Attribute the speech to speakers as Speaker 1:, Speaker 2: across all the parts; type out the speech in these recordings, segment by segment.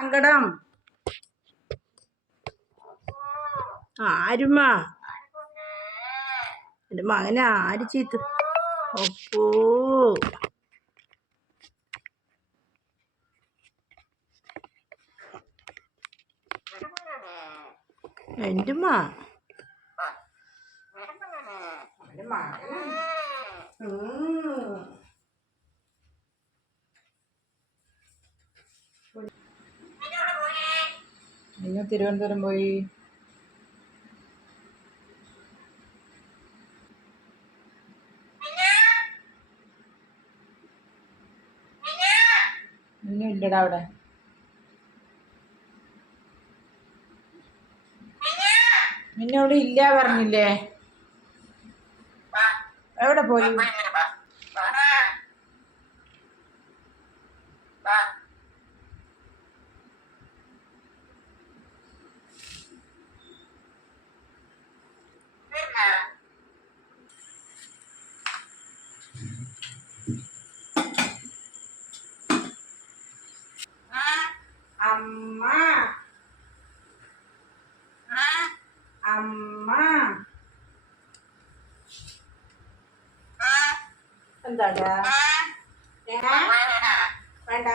Speaker 1: സങ്കടം. ആരുമ്മ? എന്റെ മകനെ ആര് ചീത്ത? ഒപ്പോ എന്റെ മാ. എന്റെ
Speaker 2: നിങ്ങൾ തിരുവനന്തപുരം പോയി. മിന്നു ഇല്ലടാ അവിടെ. മിന്നു അവിടെ ഇല്ല പറഞ്ഞില്ലേ? എവിടെ പോയി?
Speaker 1: എന്താടാ? വേണ്ട.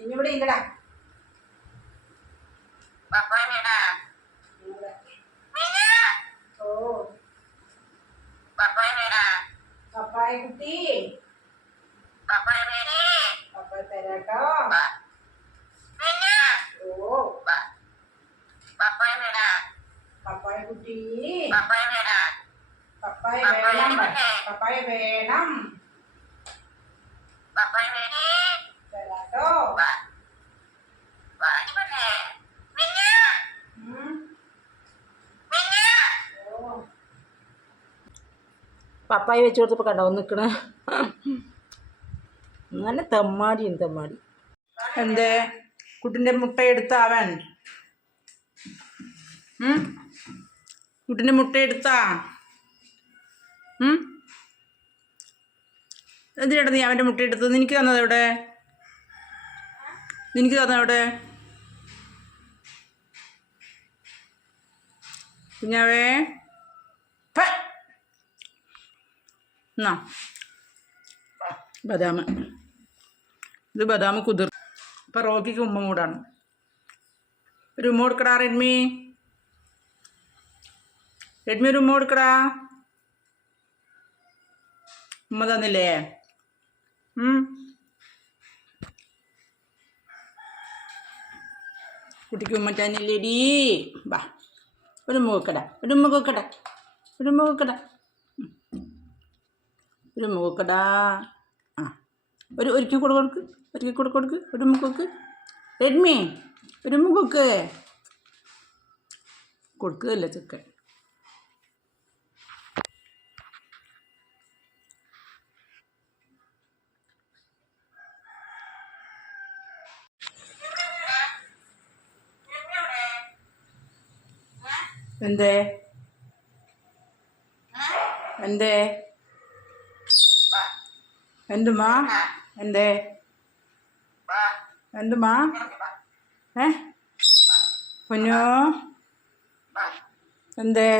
Speaker 1: ഇനിയിവിടെ ഇല്ലടാ. ഓ. പപ്പായ കുട്ടി പപ്പായ തരാട്ടോ ഓ പപ്പായ കുട്ടി. പപ്പായ വേണം. പപ്പായ വേണം. ഓ.
Speaker 2: പപ്പായി വെച്ച് കൊടുത്തപ്പോൾ കണ്ടോ? നിൽക്കണ നല്ല തെമ്മാടിയും തെമ്മാടി.
Speaker 1: എന്തേ? കുട്ടിന്റെ മുട്ട എടുത്ത അവൻ ഉം? കുട്ടിന്റെ മുട്ട എടുത്താ. ഉം? എന്തിനാണ് നീ അവന്റെ മുട്ട എടുത്തത്? നിനക്ക് തന്നത് എവിടെ? നിനക്ക് തന്നത് എവിടെ? കുഞ്ഞാവേ. എന്നാ? ബദാം ഇത് ബദാം കുതിർ ഇപ്പം റോക്കിക്ക് ഉമ്മ മൂടാണ്. ഒരു ഉമ്മ കൊടുക്കടാ റെഡ്മി റെഡ്മി റൂം കൊടുക്കടാ. ഉമ്മ തന്നില്ലേ. കുട്ടിക്ക് ഉമ്മ തന്നില്ലേടി. ബാ ഒരു മുഖക്കട ഒരു മുഖക്കട ഒരു മുഖക്കട. ഒരു മുഖക്കട ആ. ഒരു ഒരിക്കൽ കൂടെ കൊടുക്ക്. ഒരിക്കൽ കൂടെ കൊടുക്ക്. ഒരു മുഖക്ക് റെഡ്മി ഒരു മുഖക്ക് കൊടുക്ക്. കൊടുക്കുകയല്ല ചെക്കൻ? എന്തേ? എന്തേ? എന്തുമാ? എന്തേ? എന്തുമാ? ഏ? പൊന്നോ? എന്തേ?